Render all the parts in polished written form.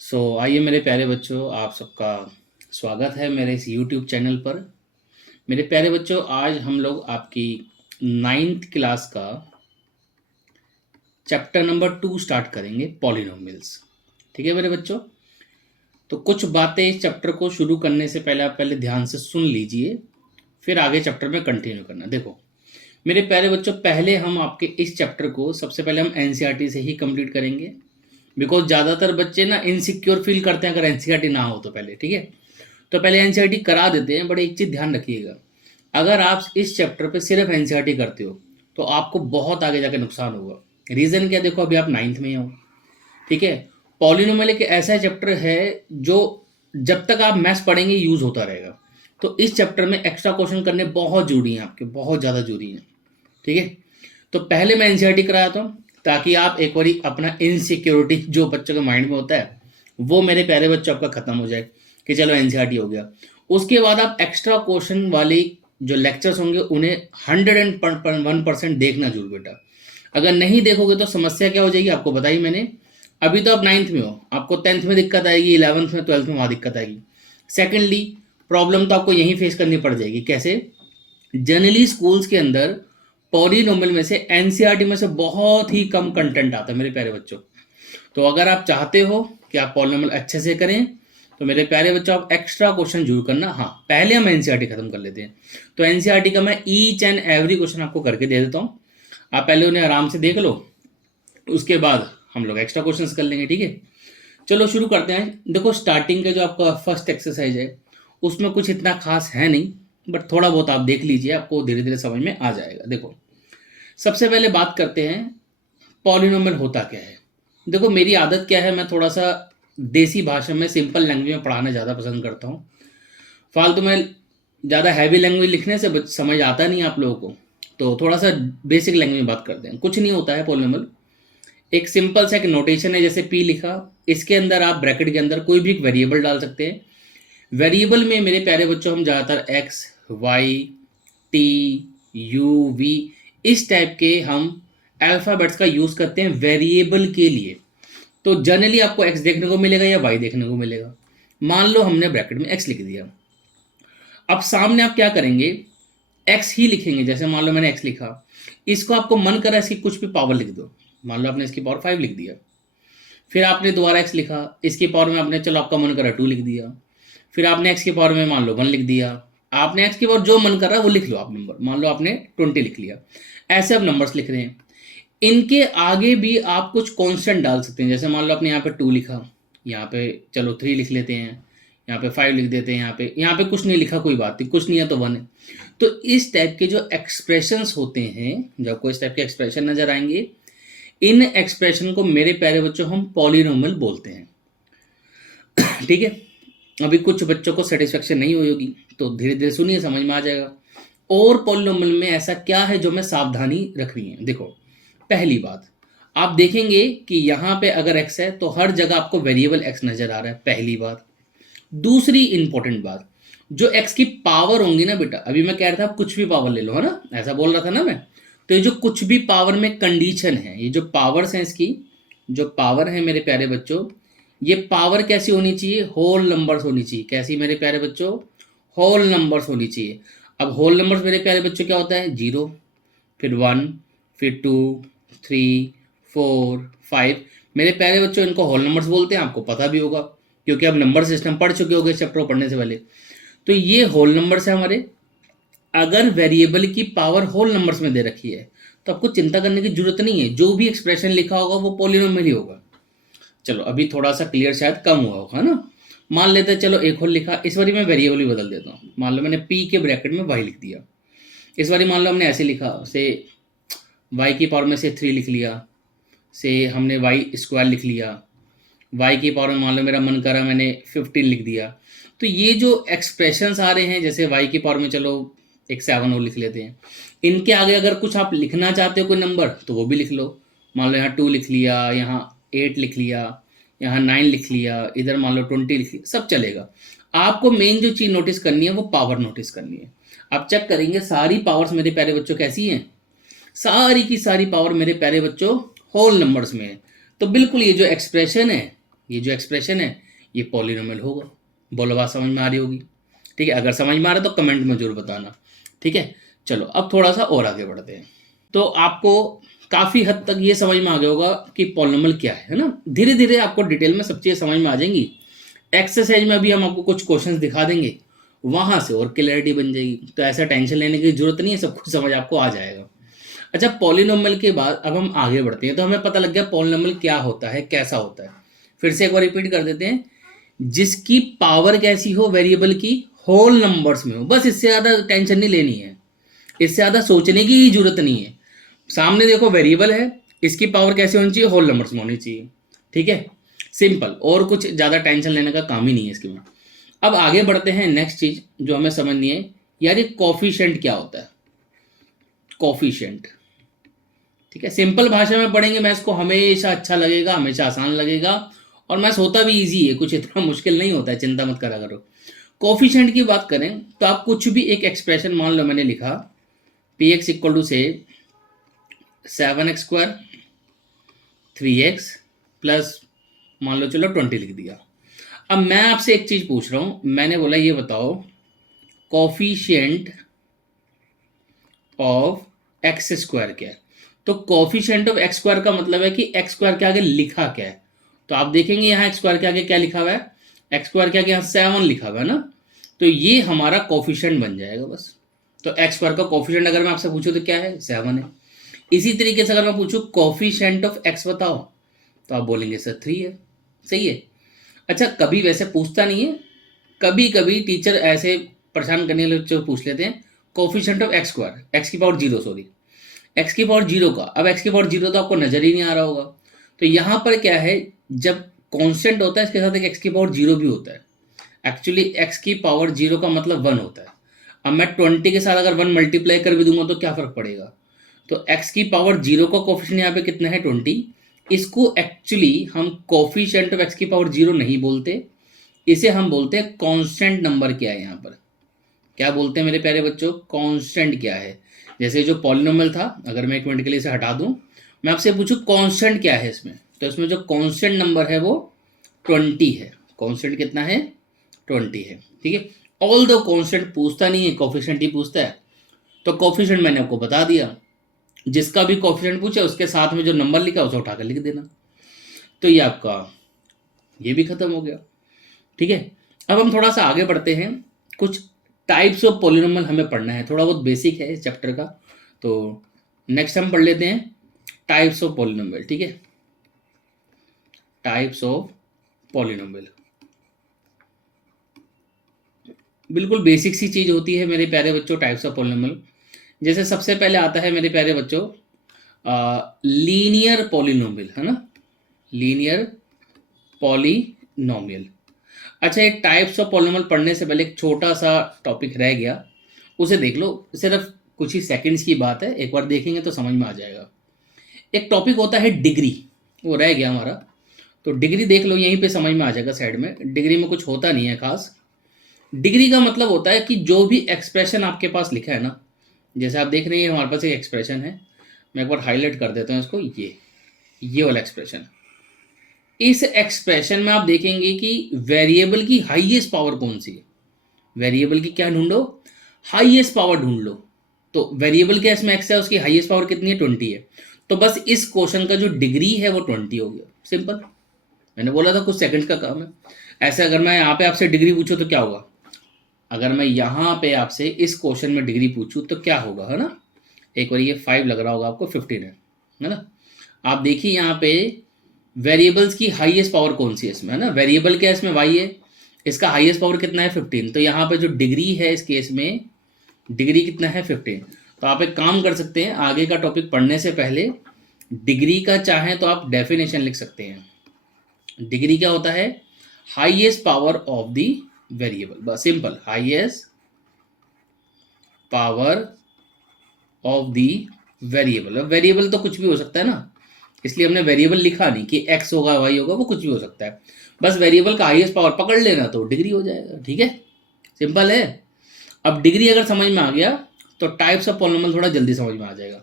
आइए मेरे प्यारे बच्चों, आप सबका स्वागत है मेरे इस यूट्यूब चैनल पर। मेरे प्यारे बच्चों, आज हम लोग आपकी नाइन्थ क्लास का चैप्टर नंबर 2 स्टार्ट करेंगे, पॉलिनोमियल्स। ठीक है मेरे बच्चों, तो कुछ बातें इस चैप्टर को शुरू करने से पहले आप पहले ध्यान से सुन लीजिए, फिर आगे चैप्टर में कंटिन्यू करना। देखो मेरे प्यारे बच्चों, पहले हम आपके इस चैप्टर को सबसे पहले हम एनसीईआरटी से ही कंप्लीट करेंगे, बिकॉज ज़्यादातर बच्चे ना इनसिक्योर फील करते हैं अगर एनसीईआरटी ना हो तो। पहले ठीक है, तो पहले एनसीईआरटी करा देते हैं। बट एक चीज़ ध्यान रखिएगा, अगर आप इस चैप्टर पे सिर्फ एनसीईआरटी करते हो तो आपको बहुत आगे जाके नुकसान होगा। रीज़न क्या, देखो अभी आप नाइन्थ में हो, ठीक है। पॉलिनोमियल एक ऐसा चैप्टर है जो जब तक आप मैथ्स पढ़ेंगे यूज़ होता रहेगा। तो इस चैप्टर में एक्स्ट्रा क्वेश्चन करने बहुत जरूरी हैं, आपके बहुत ज़्यादा जरूरी हैं। ठीक है, तो पहले मैं एनसीईआरटी कराता हूँ ताकि आप एक बारी अपना इनसिक्योरिटी जो बच्चों के माइंड में होता है वो मेरे प्यारे बच्चों आपका खत्म हो जाए कि चलो एनसीईआरटी हो गया। उसके बाद आप एक्स्ट्रा क्वेश्चन वाली जो लेक्चर्स होंगे उन्हें 101% देखना जरूर बेटा। अगर नहीं देखोगे तो समस्या क्या हो जाएगी आपको बताई मैंने। अभी तो आप नाइन्थ में हो, आपको टेंथ में दिक्कत आएगी, 11th में 12th में वहाँ दिक्कत आएगी। सेकेंडली प्रॉब्लम तो आपको यहीं फेस करनी पड़ जाएगी। कैसे? जनरली स्कूल्स के अंदर पॉलिनोमियल में से एनसीईआरटी में से बहुत ही कम कंटेंट आता है मेरे प्यारे बच्चों। तो अगर आप चाहते हो कि आप पॉलिनोमियल अच्छे से करें तो मेरे प्यारे बच्चों आप एक्स्ट्रा क्वेश्चन जरूर करना। हाँ, पहले हम एनसीईआरटी खत्म कर लेते हैं। तो एनसीईआरटी का मैं ईच एंड एवरी क्वेश्चन आपको करके दे देता हूँ, आप पहले उन्हें आराम से देख लो, उसके बाद हम लोग एक्स्ट्रा क्वेश्चंस कर लेंगे। ठीक है, चलो शुरू करते हैं। देखो स्टार्टिंग का जो आपका फर्स्ट एक्सरसाइज है उसमें कुछ इतना खास है नहीं, बट थोड़ा बहुत आप देख लीजिए, आपको धीरे धीरे समझ में आ जाएगा। देखो सबसे पहले बात करते हैं पॉलिनोमियल होता क्या है। देखो मेरी आदत क्या है, मैं थोड़ा सा देसी भाषा में सिंपल लैंग्वेज में पढ़ाना ज़्यादा पसंद करता हूँ। फालतू में ज़्यादा हैवी लैंग्वेज लिखने से समझ आता नहीं आप लोगों को, तो थोड़ा सा बेसिक लैंग्वेज में बात करते हैं। कुछ नहीं होता है पॉलिनोमियल, एक सिंपल सा एक नोटेशन है, जैसे पी लिखा, इसके अंदर आप ब्रैकेट के अंदर कोई भी एक वेरिएबल डाल सकते हैं। वेरिएबल में मेरे प्यारे बच्चों हम ज़्यादातर X, Y, T, U, V इस टाइप के हम अल्फ़ाबेट्स का यूज़ करते हैं वेरिएबल के लिए। तो जनरली आपको एक्स देखने को मिलेगा या वाई देखने को मिलेगा। मान लो हमने ब्रैकेट में एक्स लिख दिया, अब सामने आप क्या करेंगे, एक्स ही लिखेंगे। जैसे मान लो मैंने एक्स लिखा, इसको आपको मन करा इसकी कुछ भी पावर लिख दो। मान लो आपने इसकी पावर 5 लिख दिया, फिर आपने दोबारा एक्स लिखा, इसकी पावर में आपने चलो आपका मन करा 2 लिख दिया, फिर आपने एक्स की पावर में मान लो 1 लिख दिया। आपने एक्स की पावर जो मन कर रहा है वो लिख लो आप नंबर, मान लो आपने 20 लिख लिया। ऐसे आप नंबर्स लिख रहे हैं। इनके आगे भी आप कुछ कांस्टेंट डाल सकते हैं। जैसे मान लो आपने यहाँ पे 2 लिखा, यहाँ पे चलो 3 लिख लेते हैं, यहाँ पे 5 लिख देते हैं, यहाँ पे कुछ नहीं लिखा, कोई बात नहीं, कुछ नहीं है तो 1 है। तो इस टाइप के जो एक्सप्रेशंस होते हैं, जब आपको इस टाइप के एक्सप्रेशन नजर आएंगे, इन एक्सप्रेशन को मेरे प्यारे बच्चों हम पॉलिनोमियल बोलते हैं। ठीक है, अभी कुछ बच्चों को सेटिस्फेक्शन नहीं हुई होगी तो धीरे धीरे सुनिए, समझ में आ जाएगा। और पॉलिनोमियल में ऐसा क्या है जो मैं सावधानी रखनी है। देखो पहली बात, आप देखेंगे कि यहाँ पे अगर x है तो हर जगह आपको वेरिएबल x नजर आ रहा है, पहली बात। दूसरी इंपॉर्टेंट बात, जो x की पावर होंगी ना बेटा, अभी मैं कह रहा था आप कुछ भी पावर ले लो, है ना, ऐसा बोल रहा था ना मैं। तो ये जो कुछ भी पावर में कंडीशन है, ये जो पावर्स हैं इसकी, जो पावर है मेरे प्यारे बच्चों, ये पावर कैसी होनी चाहिए, होल नंबर्स होनी चाहिए। कैसी मेरे प्यारे बच्चों, होल नंबर्स होनी चाहिए। अब होल नंबर्स मेरे प्यारे बच्चों क्या होता है, 0, फिर 1, फिर 2, 3, 4, 5। मेरे प्यारे बच्चों इनको होल नंबर्स बोलते हैं, आपको पता भी होगा क्योंकि अब नंबर सिस्टम पढ़ चुके होंगे चैप्टर पढ़ने से पहले। तो ये होल नंबर्स है हमारे। अगर वेरिएबल की पावर होल नंबर्स में दे रखी है तो आपको चिंता करने की जरूरत नहीं है, जो भी एक्सप्रेशन लिखा होगा वो पॉलिनोमियल ही होगा। चलो अभी थोड़ा सा क्लियर शायद कम हुआ होगा ना। मान लेते हैं चलो एक और लिखा, इस बारी मैं वेरिएबल ही बदल देता हूँ। मान लो मैंने पी के ब्रैकेट में वाई लिख दिया, इस बारी मान लो हमने ऐसे लिखा, से वाई की पावर में से 3 लिख लिया, से हमने वाई स्क्वायर लिख लिया, वाई की पावर में मान लो मेरा मन करा मैंने 15 लिख दिया। तो ये जो एक्सप्रेशंस आ रहे हैं, जैसे वाई की पावर में चलो एक 7 और लिख लेते हैं, इनके आगे अगर कुछ आप लिखना चाहते हो कोई नंबर तो वो भी लिख लो। मान लो यहाँ 2 लिख लिया, यहाँ 8 लिख लिया, यहाँ 9 लिख लिया, इधर मान लो 20 लिख लिया, सब चलेगा। आपको मेन जो चीज़ नोटिस करनी है वो पावर नोटिस करनी है। आप चेक करेंगे सारी पावर्स मेरे प्यारे बच्चों कैसी हैं, सारी की सारी पावर मेरे प्यारे बच्चों होल नंबर्स में है। तो बिल्कुल ये जो एक्सप्रेशन है ये जो एक्सप्रेशन है ये पॉलिनोमियल होगा। बोलो बात समझ में आ रही होगी? ठीक है, अगर समझ में आ रहा है तो कमेंट में जरूर बताना। ठीक है, चलो अब थोड़ा सा और आगे बढ़ते हैं। तो आपको काफ़ी हद तक ये समझ में आ गया होगा कि पॉलिनोमियल क्या है ना। धीरे धीरे आपको डिटेल में सब चीज़ें समझ में आ जाएंगी। एक्सरसाइज में अभी हम आपको कुछ क्वेश्चंस दिखा देंगे, वहां से और क्लियरिटी बन जाएगी। तो ऐसा टेंशन लेने की जरूरत नहीं है, सब कुछ समझ आपको आ जाएगा। अच्छा, पॉलिनोमियल के बाद अब हम आगे बढ़ते हैं। तो हमें पता लग गया पॉलिनोमियल क्या होता है, कैसा होता है। फिर से एक बार रिपीट कर देते हैं। जिसकी पावर कैसी हो वेरिएबल की, होल नंबर्स में हो, बस इससे ज़्यादा टेंशन नहीं लेनी है, इससे ज़्यादा सोचने की ही जरूरत नहीं है। सामने देखो वेरिएबल है, इसकी पावर कैसे होनी चाहिए, होल नंबर्स में होनी चाहिए। ठीक है, सिंपल, और कुछ ज़्यादा टेंशन लेने का काम ही नहीं है इसके में। अब आगे बढ़ते हैं। नेक्स्ट चीज जो हमें समझनी है, यार ये कॉफिशिएंट क्या होता है। कॉफिशिएंट, ठीक है, सिंपल भाषा में पढ़ेंगे मैथ्स को हमेशा अच्छा लगेगा, हमेशा आसान लगेगा। और मैथ्स होता भी इजी है, कुछ इतना मुश्किल नहीं होता है, चिंता मत करा करो। कॉफिशिएंट की बात करें तो आप कुछ भी एक एक्सप्रेशन मान लो, मैंने लिखा पी एक्स इक्वल टू से 7x² 3x प्लस मान लो चलो 20 लिख दिया। अब मैं आपसे एक चीज पूछ रहा हूं, मैंने बोला ये बताओ कॉफिशिएंट ऑफ x² क्या है। तो कॉफिशिएंट ऑफ x² का मतलब है कि x² के आगे लिखा क्या है। तो आप देखेंगे यहाँ x² के आगे क्या लिखा हुआ है, x² के आगे यहाँ 7 लिखा हुआ है ना। तो ये हमारा कॉफिशिएंट बन जाएगा बस। तो x² का कॉफिशिएंट अगर मैं आपसे पूछूं तो क्या है, 7 है। इसी तरीके से अगर मैं पूछूं कॉफिशिएंट ऑफ x बताओ, तो आप बोलेंगे सर 3 है। सही है। अच्छा, कभी वैसे पूछता नहीं है, कभी कभी टीचर ऐसे परेशान करने वाले बच्चों पूछ लेते हैं कोफिशिएंट ऑफ x², x की पावर 0, सॉरी x की पावर 0 का। अब x की पावर 0 तो आपको नजर ही नहीं आ रहा होगा। तो यहाँ पर क्या है, जब कांस्टेंट होता है इसके साथ एक x की पावर 0 भी होता है। एक्चुअली x की पावर 0 का मतलब 1 होता है। अब मैं 20 के साथ अगर 1 मल्टीप्लाई कर भी दूंगा तो क्या फर्क पड़ेगा। तो x की पावर 0 का कोफिशिएंट यहाँ पे कितना है, 20। इसको एक्चुअली हम कोफिशिएंट ऑफ x की पावर 0 नहीं बोलते, इसे हम बोलते हैं कांस्टेंट नंबर क्या है। यहाँ पर क्या बोलते हैं मेरे प्यारे बच्चों, कांस्टेंट क्या है। जैसे जो पॉलिनोमियल था, अगर मैं 1 मिनट के लिए इसे हटा दूं, मैं आपसे पूछूं कांस्टेंट क्या है इसमें, तो इसमें जो कांस्टेंट नंबर है वो 20 है। कांस्टेंट कितना है, 20 है। ठीक है, ऑल दो कांस्टेंट पूछता नहीं है, कोफिशिएंट ही पूछता है। तो कोफिशिएंट मैंने आपको बता दिया, जिसका भी कोफिशिएंट पूछे उसके साथ में जो नंबर लिखा उसे उठाकर लिख देना। तो ये आपका ये भी खत्म हो गया। ठीक है, अब हम थोड़ा सा आगे बढ़ते हैं। कुछ टाइप्स ऑफ पॉलिनोमियल हमें पढ़ना है, थोड़ा बहुत बेसिक है इस चैप्टर का। तो नेक्स्ट हम पढ़ लेते हैं टाइप्स ऑफ पॉलिनोमियल। ठीक है, टाइप्स ऑफ पॉलिनोमियल बिल्कुल बेसिक सी चीज होती है मेरे प्यारे बच्चों, टाइप्स ऑफ पॉलिनोमियल। जैसे सबसे पहले आता है मेरे प्यारे बच्चों लीनियर पॉलिनोमियल, है ना, लीनियर पॉलिनोमियल। अच्छा, ये टाइप्स ऑफ पॉलिनोमियल पढ़ने से पहले एक छोटा सा टॉपिक रह गया, उसे देख लो। सिर्फ कुछ ही सेकंड्स की बात है, एक बार देखेंगे तो समझ में आ जाएगा। एक टॉपिक होता है डिग्री, वो रह गया हमारा। तो डिग्री देख लो, यहीं पे समझ में आ जाएगा साइड में। डिग्री में कुछ होता नहीं है खास। डिग्री का मतलब होता है कि जो भी एक्सप्रेशन आपके पास लिखा है ना, जैसे आप देख रहे हैं हमारे पास एक एक्सप्रेशन है, मैं एक बार हाईलाइट कर देता हूँ इसको, ये वाला एक्सप्रेशन। इस एक्सप्रेशन में आप देखेंगे कि वेरिएबल की हाईएस्ट पावर कौन सी है। वेरिएबल की क्या ढूंढो, हाईएस्ट पावर ढूंढ लो। तो वेरिएबल के इसमें एक्स है, उसकी हाईएस्ट पावर कितनी है, 20 है। तो बस इस क्वेश्चन का जो डिग्री है वो 20 हो गया, सिंपल। मैंने बोला था कुछ सेकंड का काम है। ऐसे अगर मैं यहाँ पे आपसे डिग्री पूछूं तो क्या होगा, अगर मैं यहाँ पे आपसे इस क्वेश्चन में डिग्री पूछूं तो क्या होगा, है ना। एक बार ये 5 लग रहा होगा आपको, 15 है ना। आप देखिए यहाँ पे वेरिएबल्स की हाईएस्ट पावर कौन सी है इसमें, है ना। वेरिएबल क्या है इसमें, y है, इसका हाईएस्ट पावर कितना है, 15। तो यहाँ पे जो डिग्री है इस केस में, डिग्री कितना है, 15। तो आप एक काम कर सकते हैं, आगे का टॉपिक पढ़ने से पहले डिग्री का चाहें तो आप डेफिनेशन लिख सकते हैं। डिग्री क्या होता है, highest power of the variable, बस simple, highest power of the variable. Variable तो कुछ भी हो सकता है ना, इसलिए हमने वेरिएबल लिखा नहीं कि x होगा y होगा, वो कुछ भी हो सकता है। बस वेरिएबल का हाईएस्ट पावर पकड़ लेना तो डिग्री हो जाएगा। ठीक है, सिंपल है। अब डिग्री अगर समझ में आ गया तो टाइप्स ऑफ पॉलिनोमियल थोड़ा जल्दी समझ में आ जाएगा।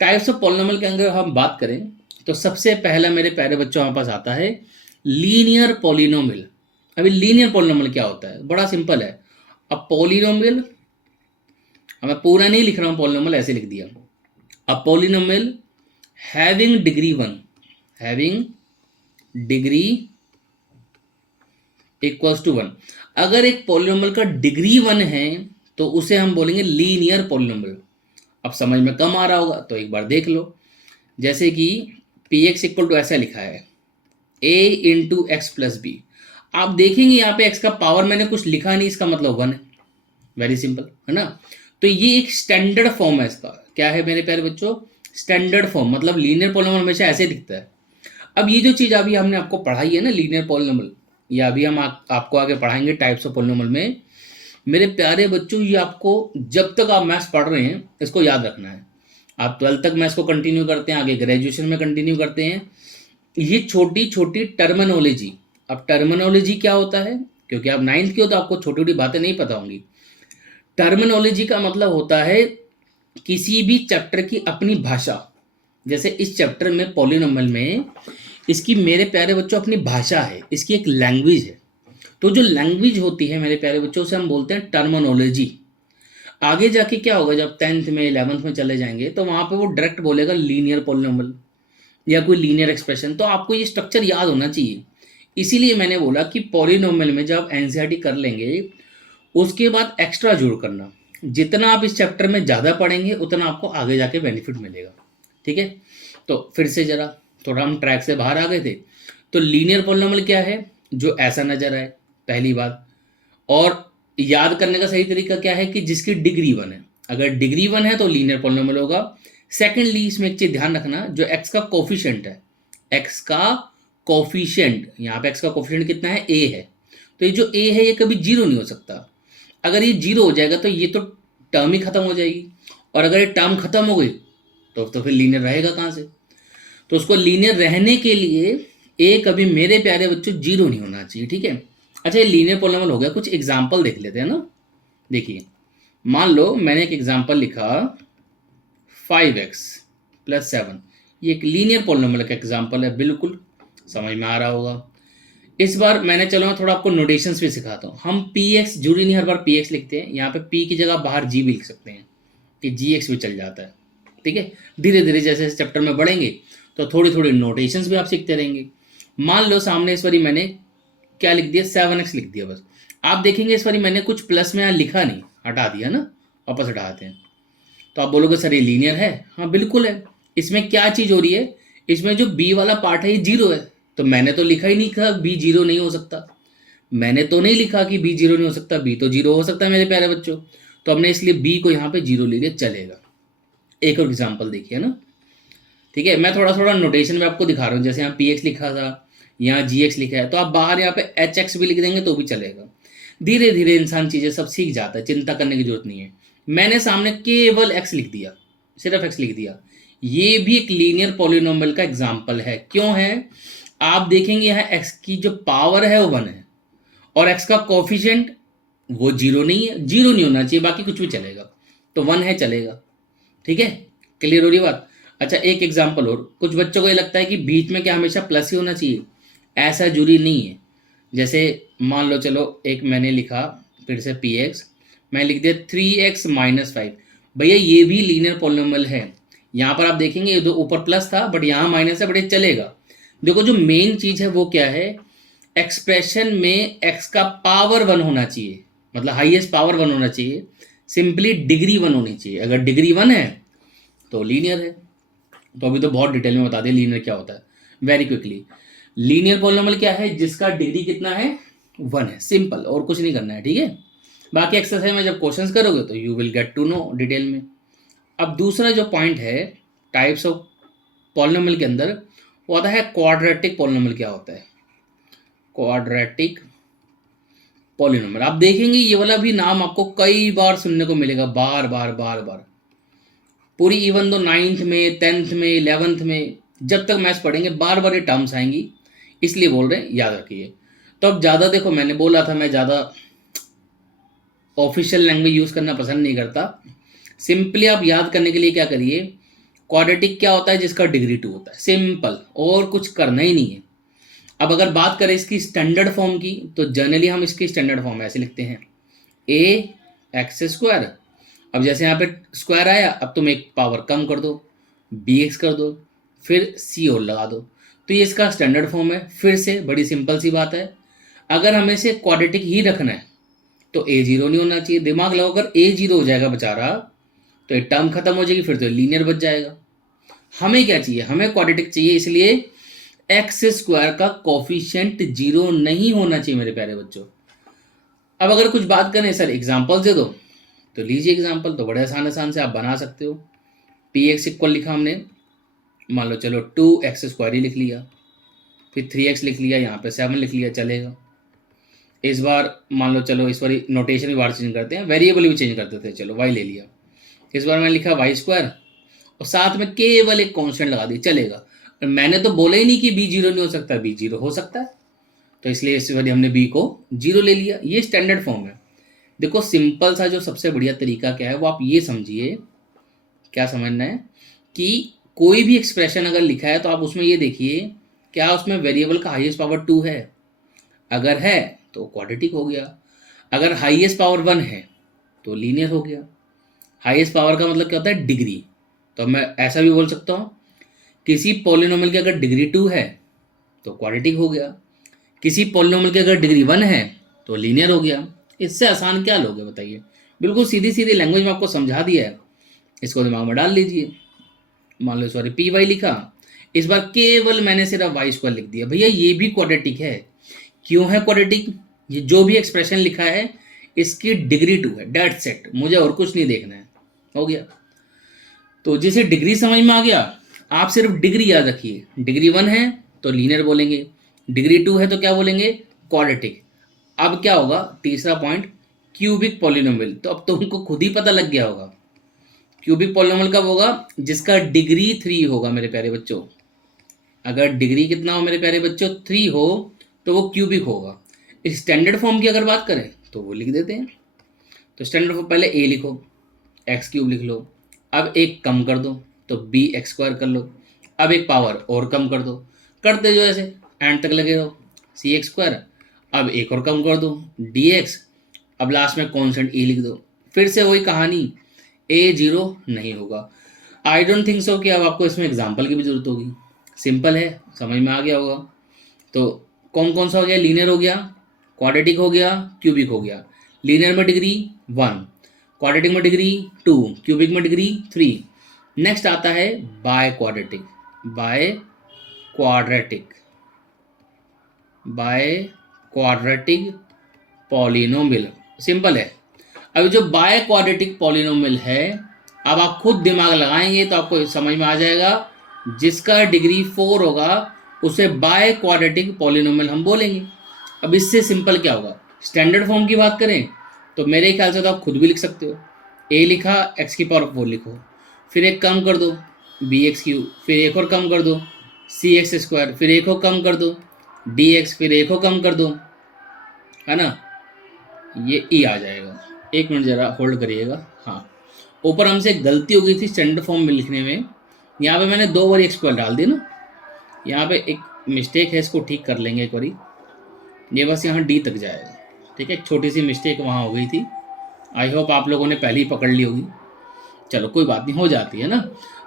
टाइप्स ऑफ पॉलिनोमियल के अगर हम बात करें तो सबसे पहला मेरे प्यारे बच्चों हमारे पास आता है लीनियर पॉलिनोमियल। अभी लीनियर पॉलिनोमियल क्या होता है, बड़ा सिंपल है। अब पॉलिनोमियल, मैं पूरा नहीं लिख रहा हूँ, पॉलिनोमियल ऐसे लिख दिया। अब polynomial having degree 1, having degree equals to 1। अगर एक पॉलिनोमियल का डिग्री 1 है तो उसे हम बोलेंगे लीनियर पॉलिनोमियल। अब समझ में कम आ रहा होगा तो एक बार देख लो, जैसे कि पी एक्स इक्वल टू ऐसा लिखा है a into X plus B. आप देखेंगे यहाँ पे x का पावर मैंने कुछ लिखा नहीं, इसका मतलब 1 है। वेरी सिंपल है ना। तो ये एक स्टैंडर्ड फॉर्म है इसका। क्या है मेरे प्यारे बच्चों, स्टैंडर्ड फॉर्म, मतलब लीनियर पॉलिनोमियल हमेशा ऐसे दिखता है। अब ये जो चीज़ अभी हमने आपको पढ़ाई है ना लीनियर पॉलिनोमियल, या अभी हम आपको आगे पढ़ाएंगे टाइप्स ऑफ पॉलिनोमियल में, मेरे प्यारे बच्चों ये आपको जब तक आप मैथ्स पढ़ रहे हैं इसको याद रखना है। आप 12th तक मैथ्स को कंटिन्यू करते हैं, आगे ग्रेजुएशन में कंटिन्यू करते हैं, ये छोटी छोटी टर्मिनोलॉजी। अब टर्मिनोलॉजी क्या होता है, क्योंकि आप 9th के हो तो आपको छोटी छोटी बातें नहीं पता होंगी। टर्मिनोलॉजी का मतलब होता है किसी भी चैप्टर की अपनी भाषा। जैसे इस चैप्टर में पॉलिनोमियल में इसकी मेरे प्यारे बच्चों अपनी भाषा है, इसकी एक लैंग्वेज है। तो जो लैंग्वेज होती है मेरे प्यारे बच्चों से हम बोलते हैं टर्मिनोलॉजी। आगे जाके क्या होगा, जब 10th में 11th में चले जाएंगे तो वहां पे वो डायरेक्ट बोलेगा लीनियर पॉलिनोमियल या कोई लीनियर एक्सप्रेशन। तो आपको ये स्ट्रक्चर याद होना चाहिए। इसीलिए मैंने बोला कि पॉलिनोमियल में जब एनसीईआरटी कर लेंगे उसके बाद एक्स्ट्रा जोड़ करना। जितना आप इस चैप्टर में ज़्यादा पढ़ेंगे उतना आपको आगे जाके बेनिफिट मिलेगा। ठीक है, तो फिर से जरा थोड़ा हम ट्रैक से बाहर आ गए थे। तो लीनियर पॉलिनोमियल क्या है, जो ऐसा नजर आए, पहली बात। और याद करने का सही तरीका क्या है कि जिसकी डिग्री 1 है। अगर डिग्री 1 है तो लीनियर पॉलिनोमियल होगा। सेकेंडली इसमें एक चीज ध्यान रखना, जो एक्स का कोफिशिएंट है, एक्स का कोफिशिएंट, यहाँ पे एक्स का कोफिशिएंट कितना है, ए है। तो ये जो ए है ये कभी जीरो नहीं हो सकता। अगर ये जीरो हो जाएगा तो ये तो टर्म ही खत्म हो जाएगी, और अगर ये टर्म खत्म हो गई तो फिर लीनियर रहेगा कहाँ से। तो उसको लीनियर रहने के लिए ए कभी मेरे प्यारे बच्चों जीरो नहीं होना चाहिए। ठीक है, अच्छा ये लीनियर पॉलिनोमियल हो गया। कुछ एग्जाम्पल देख लेते हैं ना। देखिए, मान लो मैंने एक एग्जाम्पल लिखा 5x प्लस 7। ये एक लीनियर पॉलिनोमियल का एग्जाम्पल है, बिल्कुल समझ में आ रहा होगा। इस बार मैंने चलो थोड़ा आपको नोटेशंस भी सिखाता हूँ। हम पी एक्स, जरूरी नहीं हर बार पी एक्स लिखते हैं, यहाँ पे पी की जगह बाहर जी भी लिख सकते हैं कि जी एक्स भी चल जाता है। ठीक है, धीरे धीरे जैसे इस चैप्टर में बढ़ेंगे तो थोड़ी थोड़ी नोटेशंस भी आप सीखते रहेंगे। मान लो सामने इस बारी मैंने क्या लिख दिया, 7x लिख दिया बस। आप देखेंगे इस बारी मैंने कुछ प्लस में यहाँ लिखा नहीं, हटा दिया ना, वापस हटाते हैं। तो आप बोलोगे सर ये लीनियर है, हाँ बिल्कुल है। इसमें क्या चीज़ हो रही है, इसमें जो बी वाला पार्ट है ये जीरो है। तो मैंने तो लिखा ही नहीं था बी जीरो नहीं हो सकता, मैंने तो नहीं लिखा कि बी जीरो नहीं हो सकता, बी तो जीरो हो सकता है मेरे प्यारे बच्चों। तो हमने इसलिए बी को यहाँ पे जीरो ले लिया, चलेगा। एक और एग्जाम्पल देखिए ना। ठीक है, मैं थोड़ा थोड़ा नोटेशन में आपको दिखा रहा हूँ। जैसे यहाँ पी एक्स लिखा था, यहाँ जी एक्स लिखा है, तो आप बाहर यहाँ पे एच एक्स भी लिख देंगे तो भी चलेगा। धीरे धीरे इंसान चीज़ें सब सीख जाता है, चिंता करने की जरूरत नहीं है। मैंने सामने केवल एक्स लिख दिया, सिर्फ एक्स लिख दिया, ये भी एक लीनियर पॉलिनोमियल का एग्जाम्पल है। क्यों है, आप देखेंगे यहाँ एक्स की जो पावर है वो 1 है, और एक्स का कोफिशिएंट वो जीरो नहीं है, जीरो नहीं होना चाहिए, बाकी कुछ भी चलेगा, तो 1 है चलेगा। ठीक है, क्लियर हो रही बात। अच्छा एक एग्जाम्पल और, कुछ बच्चों को ये लगता है कि बीच में क्या हमेशा प्लस ही होना चाहिए, ऐसा जरूरी नहीं है। जैसे मान लो चलो एक मैंने लिखा फिर से पी एक्स, मैं लिख दिया 3x माइनस 5। भैया ये भी लीनियर पॉलिनोमियल है। यहाँ पर आप देखेंगे ये तो ऊपर प्लस था बट यहाँ माइनस है, बट ये चलेगा। देखो जो मेन चीज है वो क्या है, एक्सप्रेशन में x का पावर 1 होना चाहिए, मतलब हाईएस्ट पावर 1 होना चाहिए, सिंपली डिग्री 1 होनी चाहिए। अगर डिग्री 1 है तो लीनियर है। तो अभी तो बहुत डिटेल में बता दें लीनियर क्या होता है, वेरी क्विकली। लीनियर पॉलिनोमियल क्या है, जिसका डिग्री कितना है, 1 है, सिंपल, और कुछ नहीं करना है। ठीक है, बाकी एक्सरसाइज में जब क्वेश्चंस करोगे तो you will get to know detail में। अब दूसरा जो पॉइंट है टाइप्स ऑफ पॉलिनोमियल के अंदर, वो आता है क्वाड्रेटिक पॉलिनोमियल। क्या होता है क्वाड्रेटिक पॉलिनोमियल, आप देखेंगे ये वाला भी नाम आपको कई बार सुनने को मिलेगा, बार बार बार बार, पूरी इवन दो 9th में 10th में 11th में जब तक मैथ्स पढ़ेंगे बार बार ये टर्म्स आएंगी, इसलिए बोल रहे हैं याद रखिए। तो अब ज़्यादा देखो, मैंने बोला था मैं ज़्यादा ऑफिशियल लैंग्वेज यूज़ करना पसंद नहीं करता। सिंपली आप याद करने के लिए क्या करिए, क्वाड्रेटिक क्या होता है, जिसका डिग्री 2 होता है, सिंपल, और कुछ करना ही नहीं है। अब अगर बात करें इसकी स्टैंडर्ड फॉर्म की, तो जनरली हम इसकी स्टैंडर्ड फॉर्म ऐसे लिखते हैं, ए एक्स स्क्वायर। अब जैसे यहाँ पे स्क्वायर आया, अब तुम एक पावर कम कर दो, बी एक्स कर दो, फिर सी और लगा दो, तो ये इसका स्टैंडर्ड फॉर्म है। फिर से बड़ी सिंपल सी बात है, अगर हमें इसे क्वाड्रेटिक ही रखना है तो ए जीरो नहीं होना चाहिए। दिमाग लगाओ, अगर ए जीरो हो जाएगा बेचारा तो ये टर्म खत्म हो जाएगी, फिर तो लीनियर बच जाएगा। हमें क्या चाहिए, हमें क्वाड्रेटिक चाहिए, इसलिए एक्स स्क्वायर का कोफिशिएंट जीरो नहीं होना चाहिए मेरे प्यारे बच्चों। अब अगर कुछ बात करें, सर एग्जाम्पल दे दो, तो लीजिए एग्जाम्पल, तो बड़े आसान से आप बना सकते हो। पी एक्स इक्वल लिखा हमने, मान लो चलो 2x² ही लिख लिया, फिर 3x लिख लिया, यहाँ पे 7 लिख लिया, चलेगा। इस बार मान लो चलो, इस बार नोटेशन भी बार चेंज करते हैं, वेरिएबल भी चेंज करते थे, चलो y ले लिया। इस बार मैंने लिखा y² और साथ में केवल एक कांस्टेंट लगा दी, चलेगा। मैंने तो बोला ही नहीं कि b जीरो नहीं हो सकता, b जीरो हो सकता है, तो इसलिए इस बार हमने b को जीरो ले लिया। ये स्टैंडर्ड फॉर्म है। देखो सिंपल सा जो सबसे बढ़िया तरीका क्या है वो आप ये समझिए, क्या समझना है कि कोई भी एक्सप्रेशन अगर लिखा है तो आप उसमें ये देखिए क्या उसमें वेरिएबल का हाईएस्ट पावर 2 है। अगर है तो क्वाड्रेटिक हो गया, अगर हाईएस्ट पावर 1 है तो लीनियर हो गया। हाईएस्ट पावर का मतलब क्या होता है, डिग्री। तो मैं ऐसा भी बोल सकता हूँ, किसी पॉलिनोमियल की अगर डिग्री 2 है तो क्वाड्रेटिक हो गया, किसी पॉलिनोमियल की अगर डिग्री 1 है तो लीनियर हो गया। इससे आसान क्या लोगे बताइए। बिल्कुल सीधी सीधी लैंग्वेज में आपको समझा दिया है, इसको दिमाग में डाल लीजिए। मान लो सॉरी पी वाई लिखा, इस बार केवल मैंने सिर्फ y² लिख दिया। भैया ये भी क्वाड्रेटिक है। क्यों है क्वाड्रेटिक, ये जो भी एक्सप्रेशन लिखा है इसकी डिग्री 2 है, डेट सेट, मुझे और कुछ नहीं देखना है, हो गया। तो जिसे डिग्री समझ में आ गया, आप सिर्फ डिग्री याद रखिए। डिग्री 1 है तो लीनियर बोलेंगे, डिग्री 2 है तो क्या बोलेंगे, क्वाड्रेटिक। अब क्या होगा, तीसरा पॉइंट, क्यूबिक पॉलिनोमियल। तो अब तुमको खुद ही पता लग गया होगा क्यूबिक पॉलिनोमियल कब होगा, जिसका डिग्री 3 होगा मेरे प्यारे बच्चों। अगर डिग्री कितना हो मेरे प्यारे बच्चों, 3 हो, तो वो क्यूबिक होगा। स्टैंडर्ड फॉर्म की अगर बात करें तो वो लिख देते हैं। तो स्टैंडर्ड फॉर्म पहले ए लिखो, x³ लिख लो, अब एक कम कर दो तो bx² कर लो, अब एक पावर और कम कर दो, करते जो ऐसे एंड तक लगे रहो, cx², अब एक और कम कर दो dx, अब लास्ट में कॉन्स्टेंट e लिख दो। फिर से वही कहानी, ए जीरो नहीं होगा। आई डोंट थिंक सो कि अब आपको इसमें एग्जाम्पल की भी जरूरत होगी, सिंपल है, समझ में आ गया होगा। तो कौन कौन सा हो गया, लीनियर हो गया, क्वाड्रेटिक हो गया, क्यूबिक हो गया। लीनियर में डिग्री 1, क्वाड्रेटिक में डिग्री 2, क्यूबिक में डिग्री 3। नेक्स्ट आता है by quadratic, by quadratic, by quadratic polynomial, simple है। अभी जो बाय क्वाड्रेटिक पॉलिनोमियल है, अब आप खुद दिमाग लगाएंगे तो आपको समझ में आ जाएगा, जिसका डिग्री 4 होगा उसे बाय क्वाड्रेटिक पॉलिनोमियल हम बोलेंगे। अब इससे सिंपल क्या होगा, स्टैंडर्ड फॉर्म की बात करें तो मेरे ख्याल से तो आप खुद भी लिख सकते हो। ए लिखा, x⁴ लिखो, फिर एक कम कर दो bx³, फिर एक और कम कर दो cx², फिर एक और कम कर दो dx, फिर एक और कम कर दो, है ना, ये ई आ जाएगा। एक मिनट ज़रा होल्ड करिएगा। हाँ, ऊपर हमसे गलती हो गई थी स्टैंडर्ड फॉर्म में लिखने में, यहाँ पे मैंने 2 बार x² डाल दी ना, यहाँ पे एक मिस्टेक है, इसको ठीक कर लेंगे एक बारी। ये बस यहाँ d तक जाएगा, ठीक है, एक छोटी सी मिस्टेक वहाँ हो गई थी, आई होप आप लोगों ने पहले ही पकड़ ली होगी। चलो कोई बात नहीं, हो जाती है ना।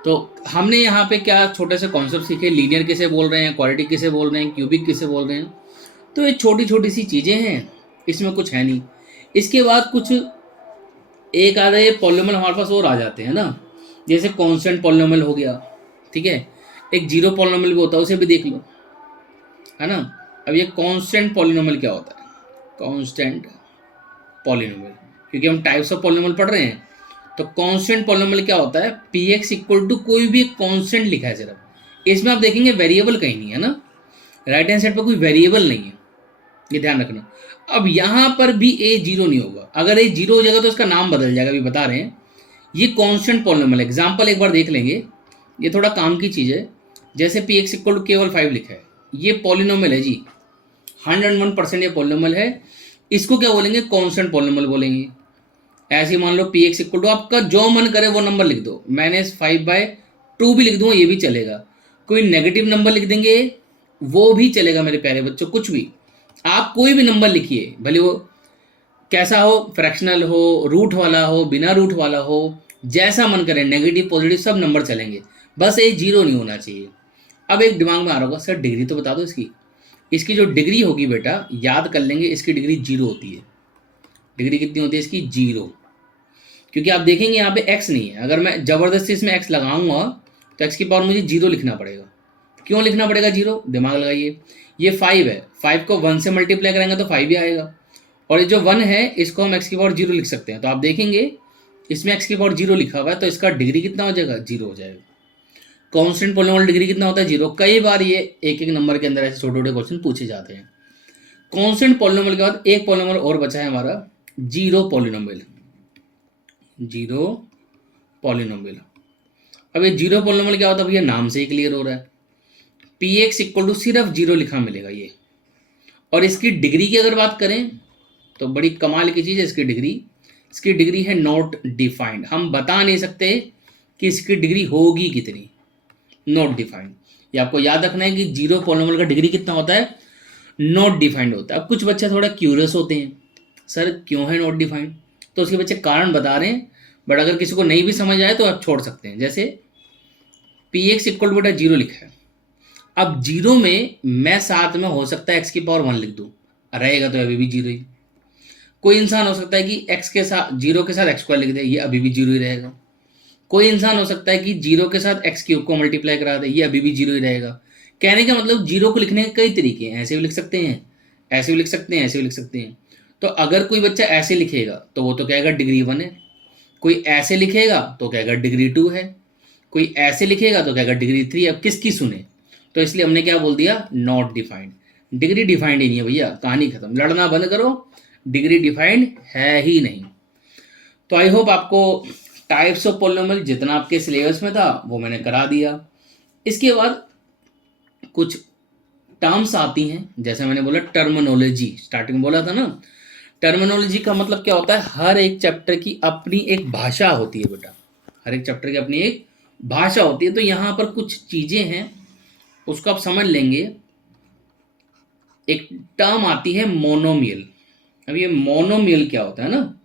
तो हमने यहाँ पे क्या छोटे से कॉन्सेप्ट सीखे, लीनियर किसे बोल रहे हैं, क्वाड्रेटिक किसे बोल रहे हैं, क्यूबिक किसे बोल रहे हैं। तो ये छोटी छोटी सी चीज़ें हैं, इसमें कुछ है नहीं। इसके बाद कुछ एक आधे पॉलिनोमियल हमारे पास और आ जाते हैं ना, जैसे कांस्टेंट पॉलिनोमियल हो गया, ठीक है, एक जीरो पॉलिनोमियल भी होता है, उसे भी देख लो, है ना। अब ये कांस्टेंट पॉलिनोमियल क्या होता है, कांस्टेंट पॉलिनोमियल, क्योंकि हम टाइप्स ऑफ पॉलिनोमियल पढ़ रहे हैं, तो कांस्टेंट पॉलिनोमियल क्या होता है, px इक्वल टू कोई भी एक कांस्टेंट लिखा है सिर्फ, इसमें आप देखेंगे वेरिएबल कहीं नहीं है ना, राइट हैंड साइड पर कोई वेरिएबल नहीं है, ये ध्यान रखना। अब यहाँ पर भी ए जीरो नहीं होगा, अगर ए जीरो हो जाएगा तो इसका नाम बदल जाएगा, अभी बता रहे हैं। ये कांस्टेंट पॉलिनोमियल, एग्जांपल एक बार देख लेंगे, ये थोड़ा काम की चीज़ है। जैसे px इक्वल टू केवल 5 लिखा है, ये पॉलिनोमियल है जी, 101% ये पॉलिनोमियल है, इसको क्या बोलेंगे, कांस्टेंट पॉलिनोमियल बोलेंगे। ऐसे ही मान लो px इक्वल टू, आपका जो मन करे वो नंबर लिख दो, -5/2 भी लिख दूंगा ये भी चलेगा, कोई नेगेटिव नंबर लिख देंगे वो भी चलेगा मेरे प्यारे बच्चों, कुछ भी। आप कोई भी नंबर लिखिए, भले वो कैसा हो, फ्रैक्शनल हो, रूट वाला हो, बिना रूट वाला हो, जैसा मन करे, नेगेटिव पॉजिटिव सब नंबर चलेंगे, बस ये जीरो नहीं होना चाहिए। अब एक दिमाग में आ रहा होगा, सर डिग्री तो बता दो इसकी। इसकी जो डिग्री होगी बेटा, याद कर लेंगे, इसकी डिग्री जीरो होती है। डिग्री कितनी होती है इसकी? जीरो। क्योंकि आप देखेंगे यहाँ पे एक्स नहीं है, अगर मैं ज़बरदस्ती इसमें एक्स लगाऊंगा तो एक्स की पावर मुझे जीरो लिखना पड़ेगा। क्यों लिखना पड़ेगा जीरो? दिमाग लगाइए। ये 5 है, 5 को 1 से मल्टीप्लाई करेंगे तो 5 ही आएगा, और ये जो 1 है इसको हम एक्स की पावर जीरो लिख सकते हैं। तो आप देखेंगे इसमें एक्स की पावर जीरो लिखा हुआ है, तो इसका डिग्री कितना हो जाएगा? जीरो हो जाएगा। कांस्टेंट पॉलिनोमियल डिग्री कितना होता है? जीरो। कई बार ये एक एक नंबर के अंदर ऐसे छोटे छोटे क्वेश्चन पूछे जाते हैं। कांस्टेंट पॉलिनोमियल के बाद एक पॉलिनोमियल और बचा है हमारा, जीरो पॉलिनोमियल। Zero polynomial. अब ये जीरो पॉलिनोमियल क्या होता है भैया? नाम से ही क्लियर हो रहा है, पी एक्स इक्वल टू सिर्फ जीरो लिखा मिलेगा ये। और इसकी डिग्री की अगर बात करें तो बड़ी कमाल की चीज़ है इसकी डिग्री। इसकी डिग्री है नॉट डिफाइंड। हम बता नहीं सकते कि इसकी डिग्री होगी कितनी, नॉट डिफाइंड। ये आपको याद रखना है कि जीरो पॉलिनोमियल का डिग्री कितना होता है? नॉट डिफाइंड होता है। अब कुछ बच्चे थोड़ा क्यूरियस होते हैं, सर क्यों है नॉट डिफाइंड? तो उसके बच्चे कारण बता रहे हैं, बट अगर किसी को नहीं भी समझ आए तो आप छोड़ सकते हैं। जैसे पी एक्स इक्वल टू बेटा जीरो लिखा है, अब जीरो में मैं साथ में हो सकता है एक्स की पावर 1 लिख दूँ, रहेगा तो अभी भी जीरो ही। कोई इंसान हो सकता है कि एक्स के साथ जीरो के साथ एक्स स्क्वायर लिख दे, ये अभी भी जीरो ही रहेगा। कोई इंसान हो सकता है कि जीरो के साथ एक्स क्यूब को मल्टीप्लाई करा दे, ये अभी भी जीरो ही रहेगा। कहने का मतलब जीरो को लिखने के कई तरीके हैं, ऐसे भी लिख सकते हैं, ऐसे भी लिख सकते हैं, ऐसे भी लिख सकते हैं। तो अगर कोई बच्चा ऐसे लिखेगा तो वो तो कहेगा डिग्री 1 है, कोई ऐसे लिखेगा तो कहेगा डिग्री 2 है, कोई ऐसे लिखेगा तो कहेगा डिग्री 3। अब किसकी सुने? तो इसलिए हमने क्या बोल दिया? Not defined. डिग्री डिफाइंड ही नहीं है भैया, कहानी खत्म, लड़ना बंद करो, डिग्री डिफाइंड है ही नहीं। तो आई होप आपको टाइप्स ऑफ पॉलिनोमियल जितना आपके सिलेबस में था वो मैंने करा दिया। इसके बाद कुछ टर्म्स आती हैं, जैसे मैंने बोला टर्मिनोलॉजी, स्टार्टिंग में बोला था ना। टर्मिनोलॉजी का मतलब क्या होता है? हर एक चैप्टर की अपनी एक भाषा होती है बेटा, हर एक चैप्टर की अपनी एक भाषा होती है। तो यहाँ पर कुछ चीज़ें हैं उसको आप समझ लेंगे। एक टर्म आती है मोनोमियल। अब ये मोनोमियल क्या होता है ना,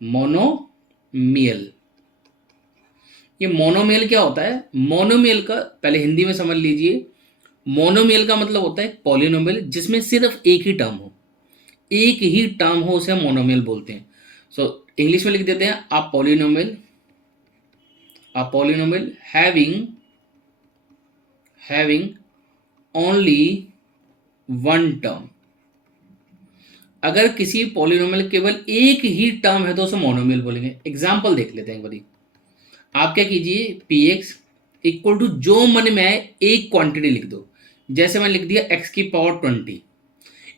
मोनोमियल, ये मोनोमियल क्या होता है? मोनोमियल का पहले हिंदी में समझ लीजिए। मोनोमियल का मतलब होता है पॉलिनोमियल जिसमें सिर्फ एक ही टर्म हो, एक ही टर्म हो, उसे मोनोमियल बोलते हैं। सो इंग्लिश में लिख देते हैं आप polynomial, a polynomial having only one term। अगर किसी पॉलिनोमियल केवल एक ही टर्म है तो उसे मोनोमियल बोलेंगे। एग्जांपल देख लेते हैं एक बारी। आप क्या कीजिए, पी एक्स इक्वल टू जो मन में आए एक क्वांटिटी लिख दो। जैसे मैंने लिख दिया एक्स की पावर 20,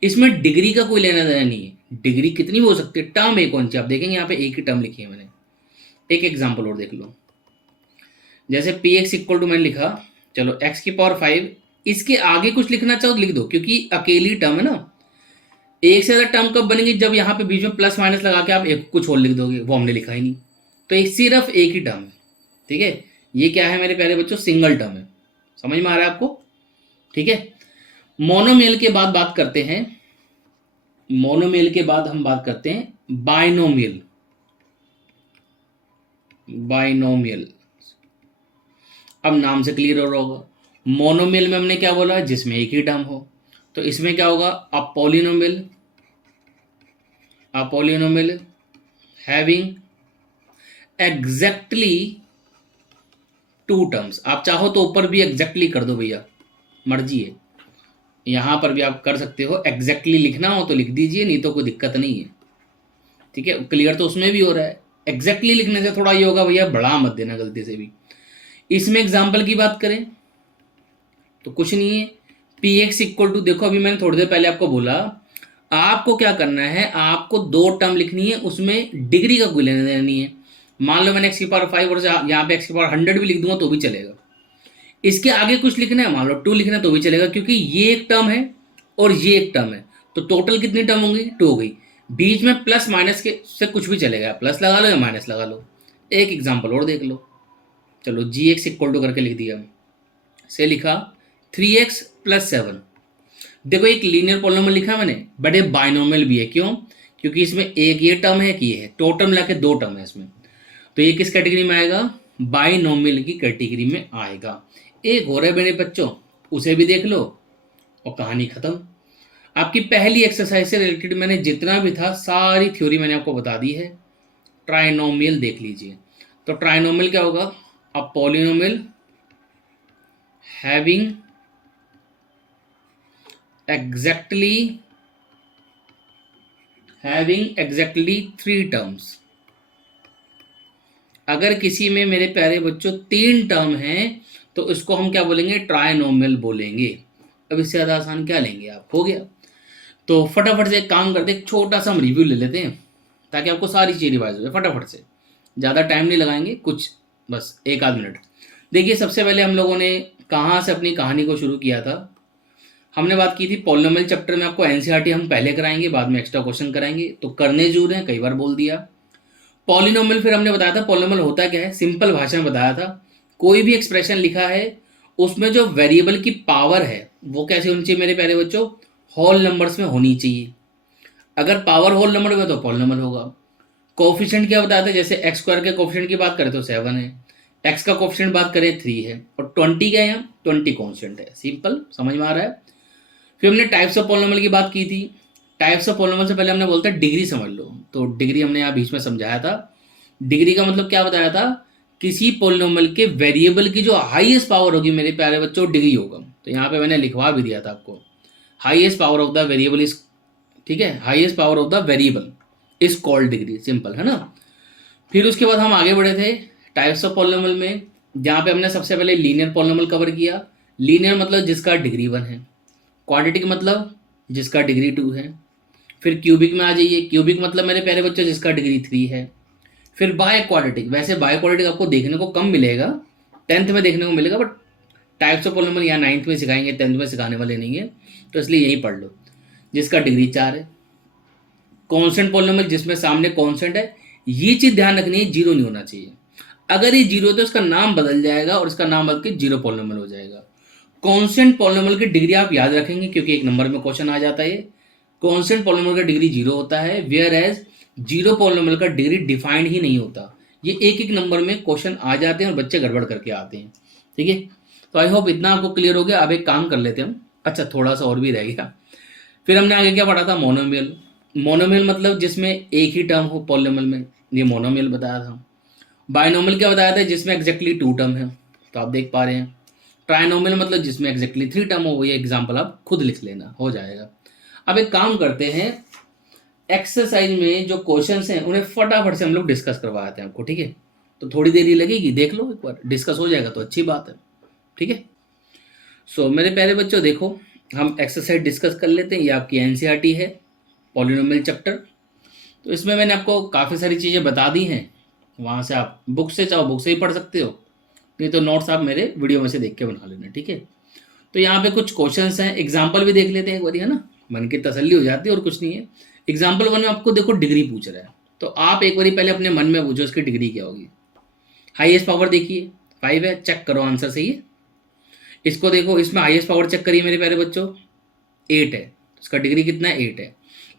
इसमें डिग्री का कोई लेना देना नहीं है। डिग्री कितनी हो सकती है, टर्म एक कौन सी, आप देखेंगे यहाँ पे एक ही टर्म लिखी है मैंने। एक एग्जांपल और देख लो, जैसे पी एक्स इक्वल टू मैंने लिखा, चलो एक्स की पावर 5, इसके आगे कुछ लिखना चाहो तो लिख दो, क्योंकि अकेली टर्म है ना। एक से ज़्यादा टर्म कब बनेगी? जब यहाँ पे बीच में प्लस माइनस लगा के आप एक कुछ और लिख दोगे, वो हमने लिखा ही नहीं। तो एक सिर्फ एक ही टर्म है, ठीक है। ये क्या है मेरे प्यारे बच्चों? सिंगल टर्म है। समझ में आ रहा है आपको? ठीक है। मोनोमियल के बाद बात करते हैं, मोनोमियल के बाद हम बात करते हैं बाइनोमियल। बाइनोमियल अब नाम से क्लियर हो रहा होगा। मोनोमियल में हमने क्या बोला? जिसमें एक ही टर्म हो। तो इसमें क्या होगा? A polynomial having exactly 2 terms. आप चाहो तो ऊपर भी एग्जैक्टली कर दो भैया, मर्जी है, यहां पर भी आप कर सकते हो। एग्जैक्टली लिखना हो तो लिख दीजिए, नहीं तो कोई दिक्कत नहीं है, ठीक है। क्लियर तो उसमें भी हो रहा है। एग्जैक्टली लिखने से थोड़ा ये होगा भैया, बढ़ा मत देना गलती से भी। इसमें एग्जाम्पल की बात करें तो कुछ नहीं है, पी एक्स इक्वल टू, देखो अभी मैंने थोड़ी देर पहले आपको बोला, आपको क्या करना है, आपको 2 टर्म लिखनी है, उसमें डिग्री का कोई लेना देना नहीं है। मान लो मैंने एक्स की पावर 5 और यहाँ पे एक्स की पावर 100 भी लिख दूंगा तो भी चलेगा। इसके आगे कुछ लिखना है, मान लो 2 लिखना है तो भी चलेगा, क्योंकि ये एक टर्म है और ये एक टर्म है। तो टोटल कितनी टर्म होंगी? 2 हो गई। बीच में प्लस माइनस के से कुछ भी चलेगा, प्लस लगा लो या माइनस लगा लो। एक एग्जाम्पल और देख लो, चलो जी एक्स इक्वल टू करके लिख दिया, से लिखा 3x + 7। देखो एक लीनियर पॉलिनोमियल लिखा है मैंने, बट ये बाइनोमियल भी है। क्यों? क्योंकि इसमें एक ये टर्म है, कि ये है, टोटल मिला के दो टर्म है इसमें। तो ये किस कैटेगरी में आएगा? बाइनोमियल की कैटेगरी में आएगा। एक हो रहा है मेरे बच्चों, उसे भी देख लो और कहानी खत्म। आपकी पहली एक्सरसाइज से रिलेटेड मैंने जितना भी था सारी थ्योरी मैंने आपको बता दी है। ट्राइनोमियल देख लीजिए। तो ट्राइनोमियल क्या होगा? A polynomial having exactly three terms. अगर किसी में मेरे प्यारे बच्चों तीन टर्म हैं तो इसको हम क्या बोलेंगे? ट्राइनोमियल बोलेंगे। अब इससे ज़्यादा आसान क्या लेंगे आप? हो गया। तो फटाफट से एक काम करते, एक छोटा सा हम रिव्यू ले लेते हैं ताकि आपको सारी चीज़ रिवाइज हो जाए फटाफट से। ज़्यादा टाइम नहीं लगाएंगे, कुछ बस एक आध मिनट। देखिए सबसे पहले हम लोगों ने कहाँ से अपनी कहानी को शुरू किया था? हमने बात की थी पॉलिनोमियल चैप्टर में आपको एनसीईआरटी हम पहले कराएंगे, बाद में एक्स्ट्रा क्वेश्चन कराएंगे, तो करने जरूर हैं, कई बार बोल दिया। पॉलिनोमियल फिर हमने बताया था पॉलिनोमियल होता क्या है, सिंपल भाषा में बताया था। कोई भी एक्सप्रेशन लिखा है उसमें जो वेरिएबल की पावर है वो कैसे होनी चाहिए मेरे प्यारे बच्चों? होल नंबर्स में होनी चाहिए। अगर पावर होल नंबर में तो पॉलिनोमियल होगा। कोफिशिएंट क्या बताया था? जैसे एक्स स्क्वायर के कोफिशिएंट की बात करें तो 7 है, एक्स का कोफिशिएंट बात करें 3 है, और 20 क्या है? यहाँ 20 कॉन्स्टेंट है। सिंपल, समझ में आ रहा है? फिर हमने टाइप्स ऑफ पॉलिनोमियल की बात की थी। टाइप्स ऑफ पॉलिनोमियल से पहले हमने बोलता है डिग्री समझ लो। तो डिग्री हमने यहाँ बीच में समझाया था। डिग्री का मतलब क्या बताया था? किसी पॉलिनोमियल के वेरिएबल की जो हाईएस्ट पावर होगी मेरे प्यारे बच्चों, डिग्री होगा। तो यहाँ पे मैंने लिखवा भी दिया था आपको, highest power of the variable is, ठीक है, highest power of the variable is called degree. Simple है ना? फिर उसके बाद हम आगे बढ़े थे टाइप्स ऑफ पॉलिनोमियल में, जहाँ पे हमने सबसे पहले लीनियर पॉलिनोमियल कवर किया। लीनियर मतलब जिसका डिग्री 1 है। क्वाड्रेटिक मतलब जिसका डिग्री 2 है। फिर क्यूबिक में आ जाइए, क्यूबिक मतलब मेरे प्यारे बच्चों जिसका डिग्री 3 है। फिर बाय क्वाड्रेटिक, वैसे बाय क्वाड्रेटिक आपको देखने को कम मिलेगा, 10th में देखने को मिलेगा, बट टाइप्स ऑफ पॉलिनोमियल यहाँ 9th में सिखाएंगे, 10th में सिखाने वाले नहीं है, तो इसलिए यही पढ़ लो। जिसका डिग्री 4 है। कॉन्स्टेंट पॉलिनोमियल जिसमें सामने कॉन्स्टेंट है, ये चीज़ ध्यान रखनी है, जीरो नहीं होना चाहिए। अगर ये जीरो है तो इसका नाम बदल जाएगा और इसका नाम बदल के जीरो पॉलिनोमियल हो जाएगा। कांस्टेंट पॉलिनोमियल की डिग्री आप याद रखेंगे क्योंकि एक नंबर में क्वेश्चन आ जाता है। कांस्टेंट पॉलिनोमियल का डिग्री 0 होता है, वेयर एज जीरो पॉलिनोमियल का डिग्री डिफाइंड ही नहीं होता। ये एक एक नंबर में क्वेश्चन आ जाते हैं और बच्चे गड़बड़ करके आते हैं। ठीक है, तो आई होप इतना आपको क्लियर हो गया। अब एक काम कर लेते हैं हम। अच्छा, थोड़ा सा और भी रह गया। फिर हमने आगे क्या पढ़ा था? मोनोमियल। मोनोमियल मतलब जिसमें एक ही टर्म हो पॉलिनोमियल में, ये मोनोमियल बताया था। बाइनोमियल क्या बताया था? जिसमें एग्जैक्टली 2 टर्म है, तो आप देख पा रहे हैं। ट्राइनोमियल मतलब जिसमें एग्जैक्टली 3 टर्म हो, ये एग्जाम्पल आप खुद लिख लेना, हो जाएगा। अब एक काम करते हैं, एक्सरसाइज में जो क्वेश्चंस हैं उन्हें फटाफट से हम लोग डिस्कस करवाते हैं आपको, ठीक है? तो थोड़ी देर ही लगेगी, देख लो एक बार, डिस्कस हो जाएगा तो अच्छी बात है, ठीक है? सो मेरे प्यारे बच्चों देखो, हम एक्सरसाइज डिस्कस कर लेते हैं। ये आपकी एनसीईआरटी है, पॉलिनोमियल चैप्टर। तो इसमें मैंने आपको काफ़ी सारी चीज़ें बता दी हैं, वहाँ से आप बुक से चाहो बुक से ही पढ़ सकते हो, नहीं तो नोट्स आप मेरे वीडियो में से देख के बना लेना, ठीक है? तो यहाँ पे कुछ क्वेश्चंस हैं, एग्जाम्पल भी देख लेते हैं एक बार, है ना, मन की तसल्ली हो जाती है, और कुछ नहीं है। एग्जाम्पल 1 में आपको देखो डिग्री पूछ रहा है, तो आप एक बार पहले अपने मन में पूछो इसकी डिग्री क्या होगी। हाईएस्ट पावर देखिए 5 है, चेक करो आंसर सही है। इसको देखो, इसमें हाईएस्ट पावर चेक करिए मेरे प्यारे बच्चों, 8 है, इसका डिग्री कितना है? 8 है।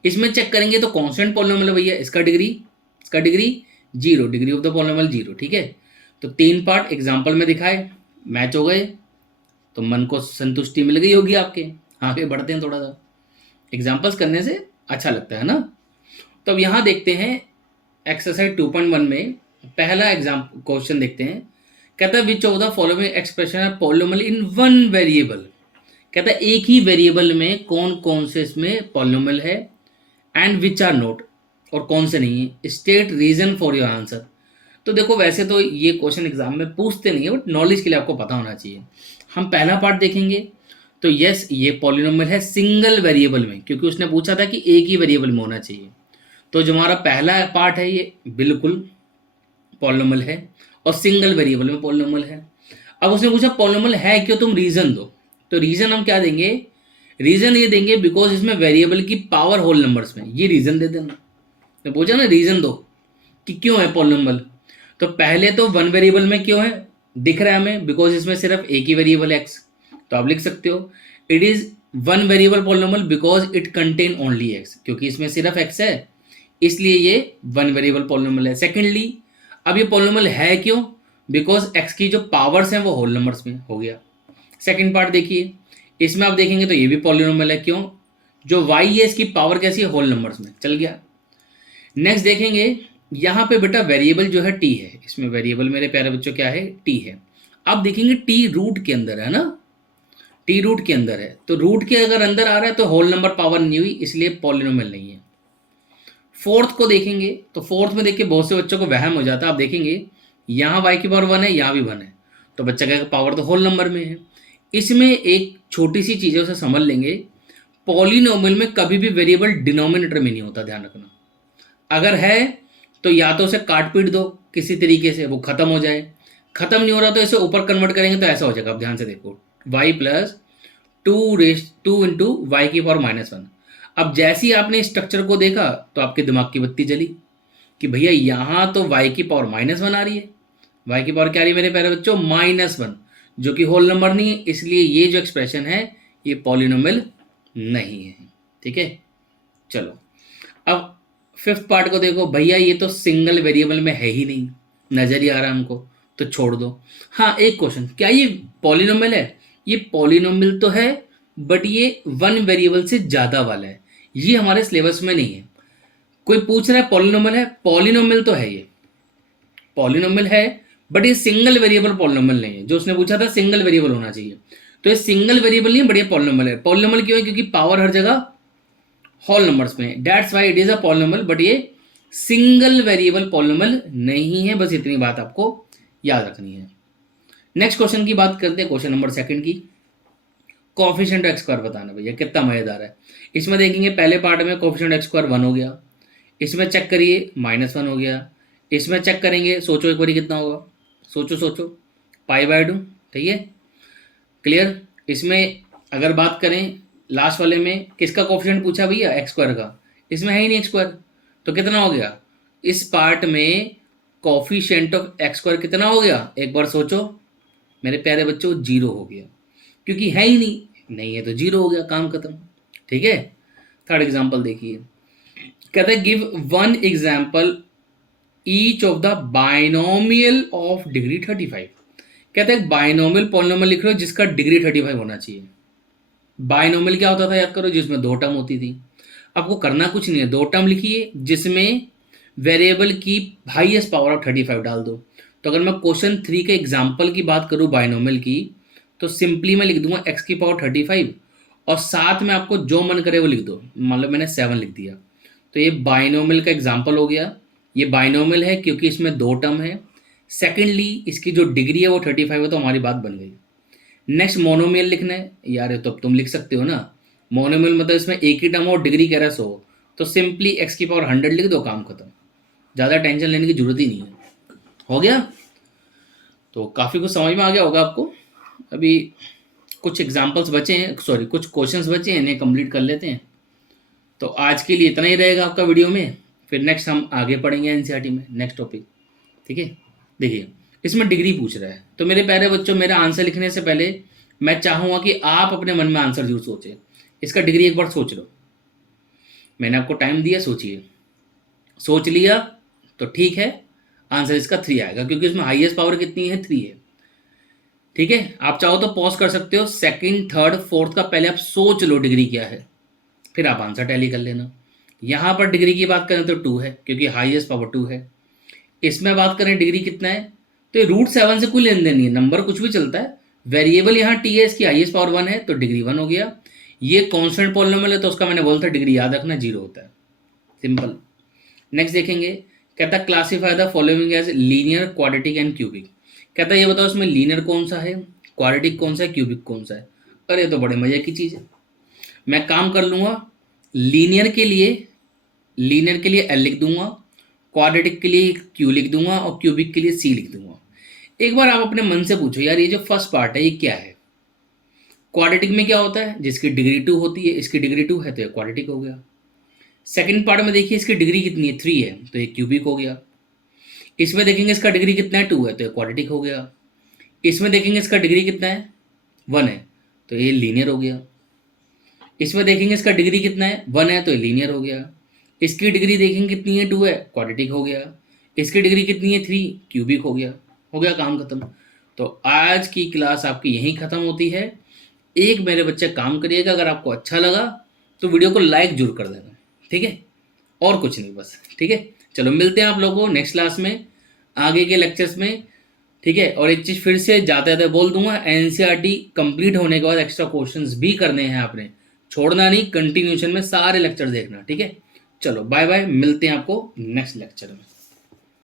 इसमें चेक करेंगे तो कॉन्स्टेंट पॉलिनोमियल भैया, इसका degree 0, degree of the polynomial 0, ठीक है? तो 3 पार्ट एग्जाम्पल में दिखाए, मैच हो गए, तो मन को संतुष्टि मिल गई होगी आपके। आगे बढ़ते हैं, थोड़ा सा एग्जाम्पल्स करने से अच्छा लगता है ना। तो अब यहाँ देखते हैं एक्सरसाइज 2.1 में पहला एग्जाम क्वेश्चन देखते हैं। कहता है which of the following expression है पॉलिनोमियल इन वन वेरिएबल। कहता है एक ही वेरिएबल में कौन कौन से इसमें पॉलिनोमियल है, एंड विच आर नोट, और कौन से नहीं है। State reason for your answer. तो देखो वैसे तो ये क्वेश्चन एग्जाम में पूछते नहीं है, बट नॉलेज के लिए आपको पता होना चाहिए। हम पहला पार्ट देखेंगे तो यस, ये पॉलिनोमियल है सिंगल वेरिएबल में, क्योंकि उसने पूछा था कि एक ही वेरिएबल में होना चाहिए। तो जो हमारा पहला पार्ट है ये बिल्कुल पॉलिनोमियल है, और सिंगल वेरिएबल में पॉलिनोमियल है। अब उसने पूछा पॉलिनोमियल है क्यों, तुम रीजन दो। तो रीजन हम क्या देंगे? रीजन ये देंगे बिकॉज इसमें वेरिएबल की पावर होल नंबर्स में, ये रीजन दे देना। तो पूछा ना रीजन दो कि क्यों है पॉलिनोमियल। तो पहले तो वन वेरिएबल में क्यों है दिख रहा है हमें, बिकॉज इसमें सिर्फ एक ही वेरिएबल है एक्स। तो आप लिख सकते हो it is one variable polynomial because it contain only x, क्योंकि इसमें सिर्फ एक्स है इसलिए ये वन वेरिएबल पॉलिनोमियल है। सेकेंडली, अब ये पॉलिनोमियल है क्यों? बिकॉज एक्स की जो पावर्स हैं वो होल नंबर्स में हो गया। सेकेंड पार्ट देखिए, इसमें आप देखेंगे तो ये भी पॉलिनोमियल है, क्यों? जो वाई है इसकी पावर कैसी है? होल नंबर्स में, चल गया। नेक्स्ट देखेंगे, यहाँ पे बेटा वेरिएबल जो है टी है, इसमें वेरिएबल मेरे प्यारे बच्चों क्या है? टी है। अब देखेंगे टी रूट के अंदर है ना, टी रूट के अंदर है, तो रूट के अगर अंदर आ रहा है तो होल नंबर पावर नहीं हुई, इसलिए पॉलिनोमियल नहीं है। फोर्थ को देखेंगे तो फोर्थ में देखिए बहुत से बच्चों को वहम हो जाता है। आप देखेंगे यहाँ वाई की पावर 1 है, यहाँ भी 1 है, तो बच्चा का पावर तो होल नंबर में है। इसमें एक छोटी सी चीज़ है, उसे समझ लेंगे। पॉलिनोमियल में कभी भी वेरिएबल डिनोमिनेटर में नहीं होता, ध्यान रखना। अगर है तो या तो उसे काट पीट दो किसी तरीके से, वो खत्म हो जाए। खत्म नहीं हो रहा तो इसे ऊपर कन्वर्ट करेंगे तो ऐसा हो जाएगा। आप ध्यान से देखो, Y plus two into Y की पावर -1। अब जैसे ही आपने स्ट्रक्चर को देखा तो आपके दिमाग की बत्ती जली कि भैया यहाँ तो वाई की पावर -1 आ रही है। वाई की पावर क्या आ रही है मेरे प्यारे बच्चों? -1, जो कि होल नंबर नहीं है, इसलिए ये जो एक्सप्रेशन है ये पॉलिनोमियल नहीं है। ठीक है, चलो अब फिफ्थ पार्ट को देखो। भैया ये तो सिंगल वेरिएबल में है ही नहीं, नजर ही आ रहा है हमको, तो छोड़ दो। हाँ, एक क्वेश्चन, क्या ये पॉलिनोमियल है? ये पॉलिनोमियल तो है, बट ये वन वेरिएबल से ज्यादा वाला है, ये हमारे सिलेबस में नहीं है। कोई पूछ रहा है पॉलिनोमियल है? पॉलिनोमियल तो है, ये पॉलिनोमियल है, बट ये सिंगल वेरिएबल पॉलिनोमियल नहीं है। जो उसने पूछा था सिंगल वेरिएबल होना चाहिए, तो ये सिंगल वेरिएबल नहीं है, बट ये पॉलिनोमियल है। पॉलिनोमियल क्यों है? क्योंकि पावर हर जगह होल नंबर्स में, that's why it is a polynomial, but ये सिंगल वेरिएबल पॉलिनोमियल नहीं है। बस इतनी बात आपको याद रखनी है। नेक्स्ट क्वेश्चन की बात करते हैं, क्वेश्चन नंबर सेकंड की। कोफिशिएंट एक्स स्क्वायर बताना भैया, कितना मजेदार है। इसमें देखेंगे पहले पार्ट में कोफिशिएंट एक्स स्क्वायर 1 हो गया, इसमें चेक करिए -1 हो गया, इसमें चेक करेंगे, सोचो एक बारी कितना होगा, सोचो सोचो, π/2। ठीक है, क्लियर। इसमें अगर बात करें लास्ट वाले में, किसका कोफिशिएंट पूछा भैया? एक्स स्क्वायर का, इसमें है ही नहीं एक्स स्क्वायर, तो कितना हो गया? इस पार्ट में कोफिशिएंट ऑफ एक्स स्क्वायर कितना हो गया? एक बार सोचो मेरे प्यारे बच्चों, 0 हो गया, क्योंकि है ही नहीं है तो 0 हो गया, काम खत्म। ठीक है, थर्ड एग्जाम्पल देखिए, कहते हैं give one example each of the binomial of degree 35। कहते हैं बाइनोमियल पॉलिनोमियल लिख रहे हो जिसका डिग्री 35 होना चाहिए। बाइनोमियल क्या होता था याद करो? जिसमें दो टर्म होती थी। आपको करना कुछ नहीं है, दो टर्म लिखिए जिसमें वेरिएबल की हाईएस्ट पावर ऑफ 35 डाल दो। तो अगर मैं क्वेश्चन 3 के एग्जाम्पल की बात करूँ बाइनोमियल की, तो सिंपली मैं लिख दूंगा एक्स की पावर 35 और साथ में आपको जो मन करे वो लिख दो। मान लो मैंने 7 लिख दिया, तो ये बाइनोमियल का एग्जाम्पल हो गया। ये बाइनोमियल है क्योंकि इसमें दो टर्म है। सेकेंडली इसकी जो डिग्री है वो 35 है, तो हमारी बात बन गई। नेक्स्ट मोनोमियल लिखना है यार, तो अब तुम लिख सकते हो ना। मोनोमियल मतलब इसमें एक ही टर्म और डिग्री कह रहा है 100, तो सिंपली एक्स की पावर 100 लिख दो, काम खत्म। ज़्यादा टेंशन लेने की जरूरत ही नहीं है। हो गया, तो काफ़ी कुछ समझ में आ गया होगा आपको। अभी कुछ एग्जाम्पल्स बचे हैं, सॉरी कुछ क्वेश्चंस बचे हैं, इन्हें कंप्लीट कर लेते हैं। तो आज के लिए इतना ही रहेगा आपका वीडियो में, फिर नेक्स्ट हम आगे पढ़ेंगे एनसीईआरटी में नेक्स्ट टॉपिक। ठीक है, देखिए इसमें डिग्री पूछ रहा है, तो मेरे प्यारे बच्चों मेरा आंसर लिखने से पहले मैं चाहूँगा कि आप अपने मन में आंसर जरूर सोचें। इसका डिग्री एक बार सोच लो, मैंने आपको टाइम दिया, सोचिए। सोच लिया तो ठीक है, आंसर इसका 3 आएगा, क्योंकि इसमें हाईएस्ट पावर कितनी है? 3 है। ठीक है, आप चाहो तो पॉज कर सकते हो, सेकंड थर्ड फोर्थ का पहले आप सोच लो डिग्री क्या है, फिर आप आंसर टैली कर लेना। यहाँ पर डिग्री की बात करें तो 2 है, क्योंकि हाईएस्ट पावर 2 है। इसमें बात करें डिग्री कितना है, तो ये √7 से कोई लेन देन नहीं है, नंबर कुछ भी चलता है। वेरिएबल यहाँ टी है, इसकी हाईएस्ट पावर 1 है, तो डिग्री 1 हो गया। ये कॉन्स्टेंट पॉलिनोमियल है, तो उसका मैंने बोला था डिग्री याद रखना 0 होता है, सिंपल। नेक्स्ट देखेंगे, कहता है classify the following as linear, quadratic and cubic. कहता है ये बताओ इसमें लीनियर कौन सा है, क्वाड्रेटिक कौन सा है, क्यूबिक कौन सा है। अरे तो बड़े मजे की चीज़ है, मैं काम कर लूँगा। लीनियर के लिए एल लिख दूंगा, क्वाड्रेटिक के लिए क्यू लिख दूंगा और क्यूबिक के लिए सी लिख दूंगा। एक बार आप अपने मन से पूछो यार, ये जो फर्स्ट पार्ट है ये क्या है? क्वाड्रेटिक में क्या होता है? जिसकी डिग्री 2 होती है, इसकी डिग्री 2 है तो ये क्वाड्रेटिक हो गया। सेकंड पार्ट में देखिए इसकी डिग्री कितनी है? 3 है, तो ये क्यूबिक हो गया। इसमें देखेंगे इसका डिग्री कितना है? 2 है, तो ये क्वाड्रेटिक हो गया। इसमें देखेंगे इसका डिग्री कितना है? 1 है, तो ये लीनियर हो गया। इसमें देखेंगे इसका डिग्री कितना है, 1 है तो ये लीनियर हो गया। इसकी डिग्री देखेंगे कितनी है, 2 है, क्वाड्रेटिक हो गया। इसकी डिग्री कितनी है, 3, क्यूबिक हो गया। हो गया काम खत्म। तो आज की क्लास आपकी यहीं ख़त्म होती है। एक मेरे बच्चे काम करिएगा, अगर आपको अच्छा लगा तो वीडियो को लाइक जरूर कर देना, ठीक है, और कुछ नहीं बस, ठीक है। चलो मिलते हैं आप लोगों को नेक्स्ट क्लास में, आगे के लेक्चर्स में, ठीक है। और एक चीज़ फिर से जाते जाते बोल दूंगा, एनसीईआरटी कंप्लीट होने के बाद एक्स्ट्रा क्वेश्चंस भी करने हैं आपने, छोड़ना नहीं, कंटिन्यूशन में सारे लेक्चर देखना, ठीक है। चलो बाय बाय, मिलते हैं आपको नेक्स्ट लेक्चर में।